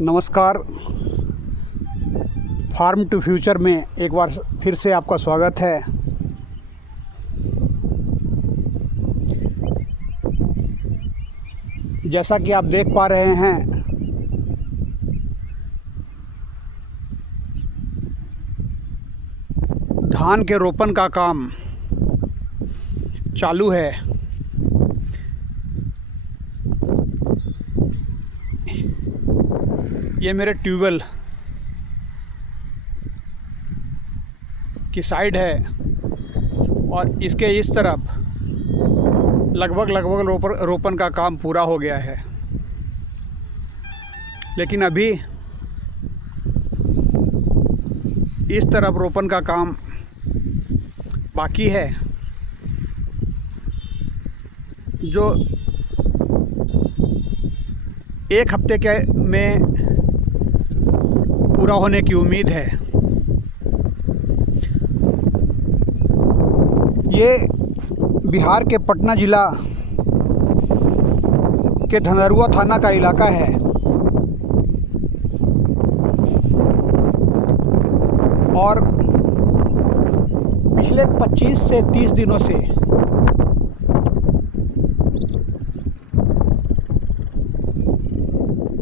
नमस्कार। Farm to future में एक बार फिर से आपका स्वागत है। जैसा कि आप देख पा रहे हैं, धान के रोपण का काम चालू है। ये मेरे ट्यूबवेल की साइड है और इसके इस तरफ लगभग रोपण का काम पूरा हो गया है, लेकिन अभी इस तरफ रोपण का काम बाकी है, जो एक हफ्ते के में पूरा होने की उम्मीद है। ये बिहार के पटना ज़िला के धनरुआ थाना का इलाका है और पिछले 25 से 30 दिनों से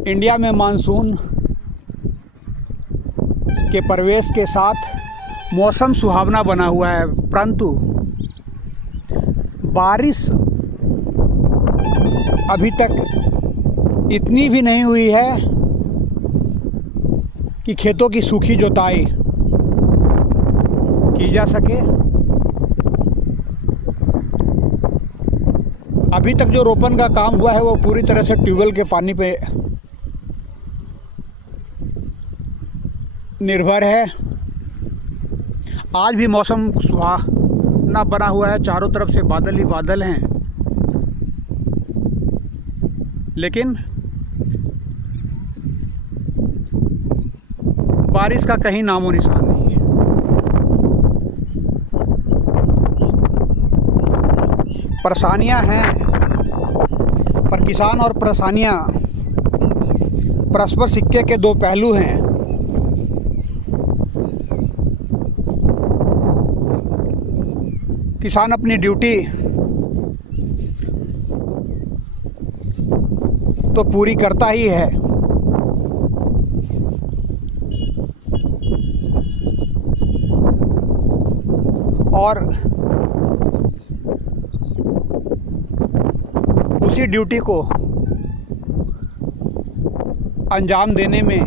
इंडिया में मानसून के प्रवेश के साथ मौसम सुहावना बना हुआ है, परंतु बारिश अभी तक इतनी भी नहीं हुई है कि खेतों की सूखी जोताई की जा सके। अभी तक जो रोपण का काम हुआ है वो पूरी तरह से ट्यूबवेल के पानी पे निर्भर है। आज भी मौसम सुहावना बना हुआ है, चारों तरफ से बादल ही बादल हैं, लेकिन बारिश का कहीं नामो निशान नहीं है। परेशानियां हैं, पर किसान और परेशानियां परस्पर सिक्के के दो पहलू हैं। किसान अपनी ड्यूटी तो पूरी करता ही है, और उसी ड्यूटी को अंजाम देने में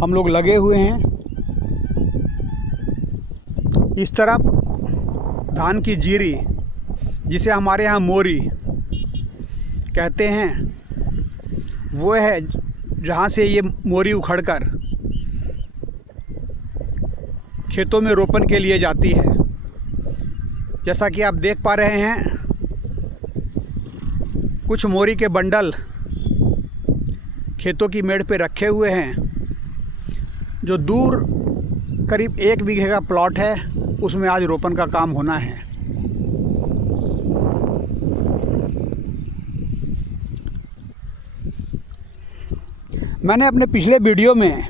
हम लोग लगे हुए हैं। इस तरफ धान की जीरी, जिसे हमारे यहाँ मोरी कहते हैं, वो है जहाँ से ये मोरी उखड़कर खेतों में रोपण के लिए जाती है। जैसा कि आप देख पा रहे हैं, कुछ मोरी के बंडल खेतों की मेड़ पे रखे हुए हैं। जो दूर करीब 1 बीघे का प्लॉट है, उसमें आज रोपण का काम होना है। मैंने अपने पिछले वीडियो में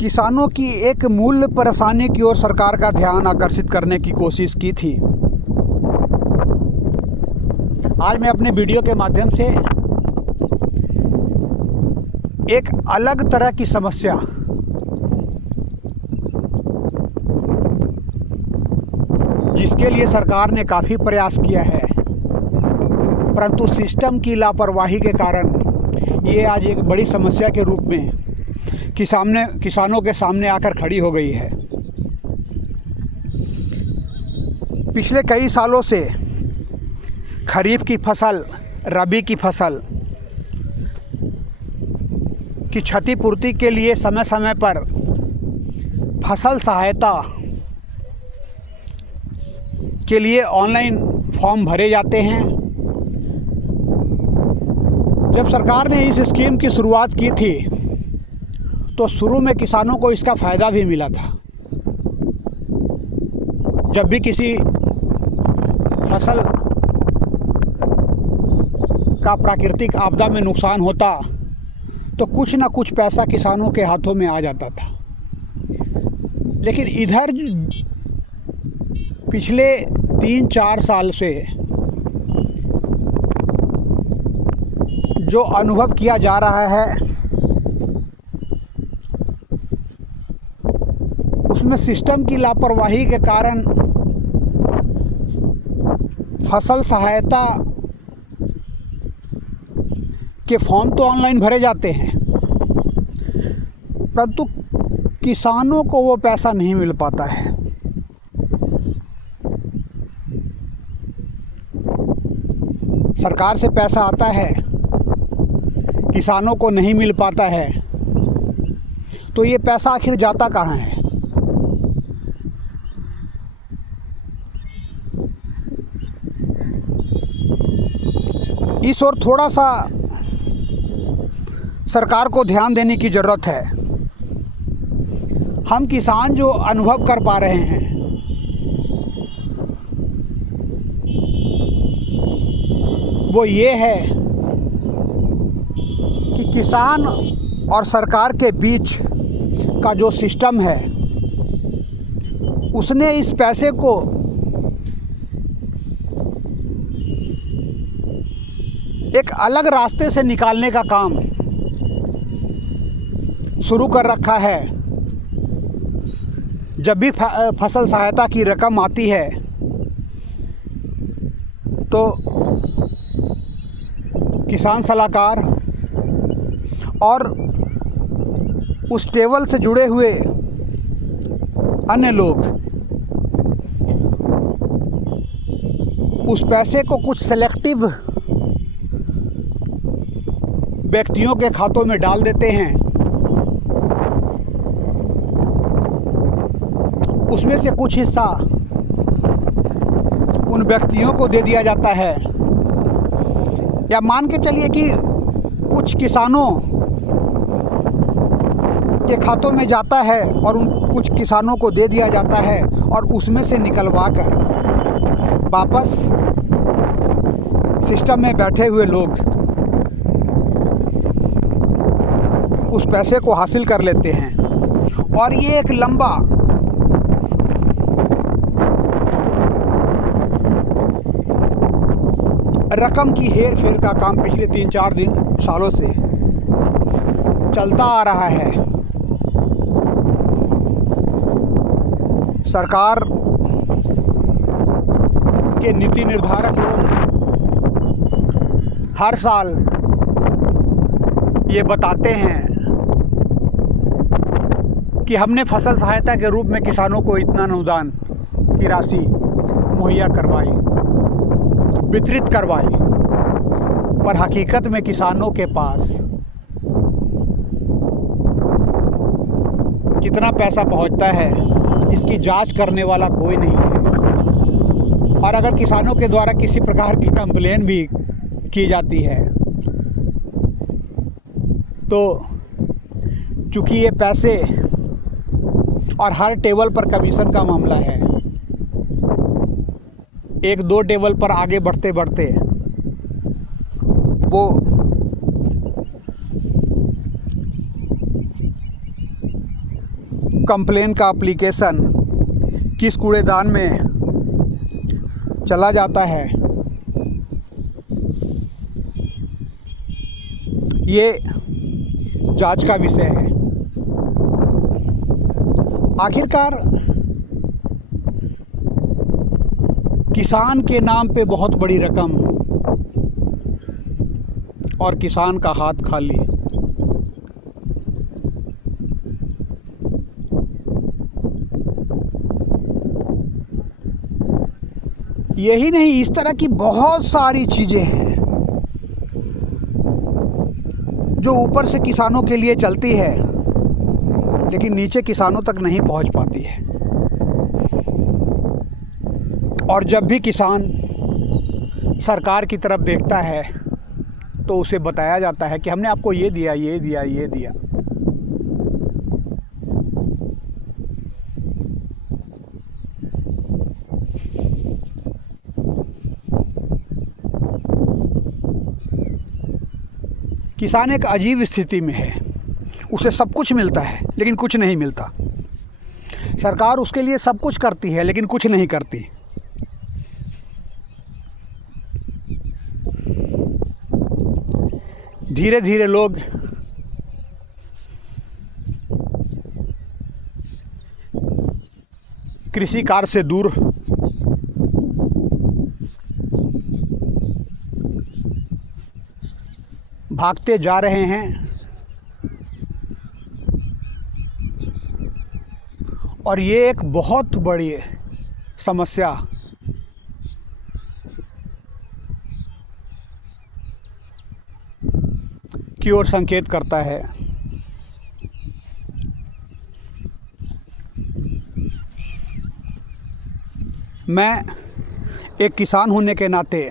किसानों की एक मूल परेशानी की ओर सरकार का ध्यान आकर्षित करने की कोशिश की थी। आज मैं अपने वीडियो के माध्यम से एक अलग तरह की समस्या, जिसके लिए सरकार ने काफ़ी प्रयास किया है, परंतु सिस्टम की लापरवाही के कारण ये आज एक बड़ी समस्या के रूप में किसानों के सामने आकर खड़ी हो गई है। पिछले कई सालों से खरीफ की फसल, रबी की फसल की क्षतिपूर्ति के लिए समय समय पर फसल सहायता के लिए ऑनलाइन फॉर्म भरे जाते हैं। जब सरकार ने इस स्कीम की शुरुआत की थी तो शुरू में किसानों को इसका फ़ायदा भी मिला था। जब भी किसी फसल का प्राकृतिक आपदा में नुकसान होता तो कुछ ना कुछ पैसा किसानों के हाथों में आ जाता था। लेकिन इधर पिछले 3-4 साल से जो अनुभव किया जा रहा है उसमें सिस्टम की लापरवाही के कारण फसल सहायता के फॉर्म तो ऑनलाइन भरे जाते हैं, परंतु किसानों को वो पैसा नहीं मिल पाता है। सरकार से पैसा आता है, किसानों को नहीं मिल पाता है, तो ये पैसा आखिर जाता कहाँ है? इस ओर थोड़ा सा सरकार को ध्यान देने की ज़रूरत है। हम किसान जो अनुभव कर पा रहे हैं वो ये है कि किसान और सरकार के बीच का जो सिस्टम है उसने इस पैसे को एक अलग रास्ते से निकालने का काम शुरू कर रखा है। जब भी फसल सहायता की रकम आती है तो किसान सलाहकार और उस टेबल से जुड़े हुए अन्य लोग उस पैसे को कुछ सेलेक्टिव व्यक्तियों के खातों में डाल देते हैं। उसमें से कुछ हिस्सा उन व्यक्तियों को दे दिया जाता है, या मान के चलिए कि कुछ किसानों के खातों में जाता है और उन कुछ किसानों को दे दिया जाता है और उसमें से निकलवा कर वापस सिस्टम में बैठे हुए लोग उस पैसे को हासिल कर लेते हैं। और ये एक लंबा रकम की हेर फेर का काम पिछले 3-4 सालों से चलता आ रहा है। सरकार के नीति निर्धारक लोग हर साल ये बताते हैं कि हमने फसल सहायता के रूप में किसानों को इतना अनुदान की राशि मुहैया करवाई, वितरित करवाई, पर हकीकत में किसानों के पास कितना पैसा पहुंचता है इसकी जांच करने वाला कोई नहीं है। और अगर किसानों के द्वारा किसी प्रकार की कंप्लेन भी की जाती है तो चूँकि ये पैसे और हर टेबल पर कमीशन का मामला है, 1-2 टेबल पर आगे बढ़ते बढ़ते वो कंप्लेन का एप्लीकेशन किस कूड़ेदान में चला जाता है, ये जांच का विषय है। आखिरकार किसान के नाम पे बहुत बड़ी रकम और किसान का हाथ खाली। यही नहीं, इस तरह की बहुत सारी चीज़ें हैं जो ऊपर से किसानों के लिए चलती है लेकिन नीचे किसानों तक नहीं पहुंच पाती है। और जब भी किसान सरकार की तरफ देखता है तो उसे बताया जाता है कि हमने आपको ये दिया, ये दिया, ये दिया। किसान एक अजीब स्थिति में है। उसे सब कुछ मिलता है लेकिन कुछ नहीं मिलता। सरकार उसके लिए सब कुछ करती है लेकिन कुछ नहीं करती। धीरे धीरे लोग कृषि कार्य से दूर भागते जा रहे हैं और ये एक बहुत बड़ी समस्या की ओर संकेत करता है। मैं एक किसान होने के नाते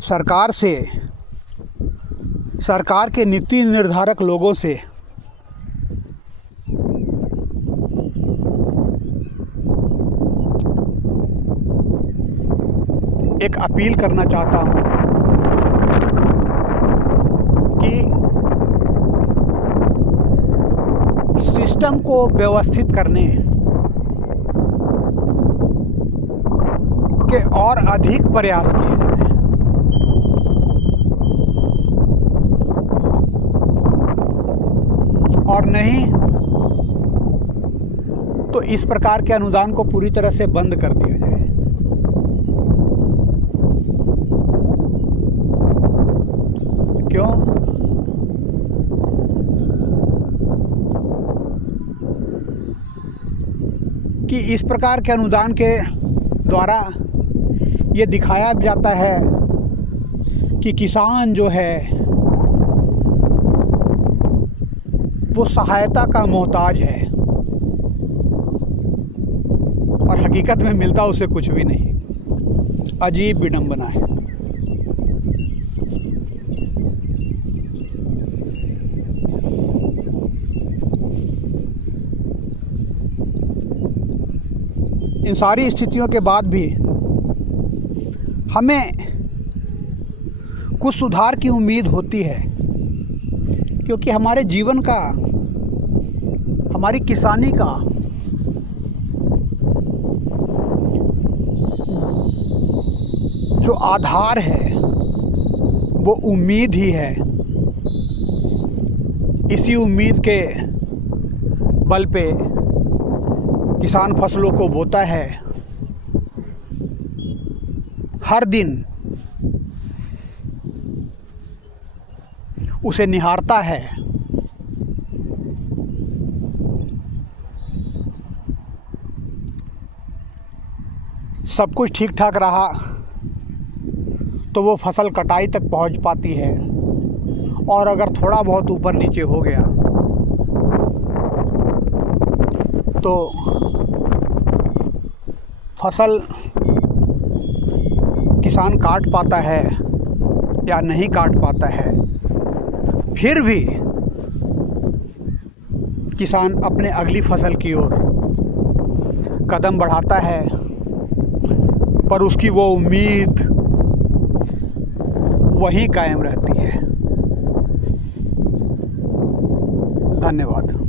सरकार के नीति निर्धारक लोगों से एक अपील करना चाहता हूं कि सिस्टम को व्यवस्थित करने के और अधिक प्रयास किए जाएं। और नहीं तो इस प्रकार के अनुदान को पूरी तरह से बंद कर दिया जाए। क्यों? कि इस प्रकार के अनुदान के द्वारा ये दिखाया जाता है कि किसान जो है वो सहायता का मोहताज है और हकीकत में मिलता उसे कुछ भी नहीं। अजीब विडंबना है। इन सारी स्थितियों के बाद भी हमें कुछ सुधार की उम्मीद होती है, क्योंकि हमारे जीवन का, हमारी किसानी का जो आधार है वो उम्मीद ही है। इसी उम्मीद के बल पे किसान फसलों को बोता है, हर दिन उसे निहारता है। सब कुछ ठीक ठाक रहा तो वो फसल कटाई तक पहुंच पाती है, और अगर थोड़ा बहुत ऊपर नीचे हो गया तो फसल किसान काट पाता है या नहीं काट पाता है। फिर भी किसान अपने अगली फसल की ओर कदम बढ़ाता है, पर उसकी वो उम्मीद वहीं कायम रहती है। धन्यवाद।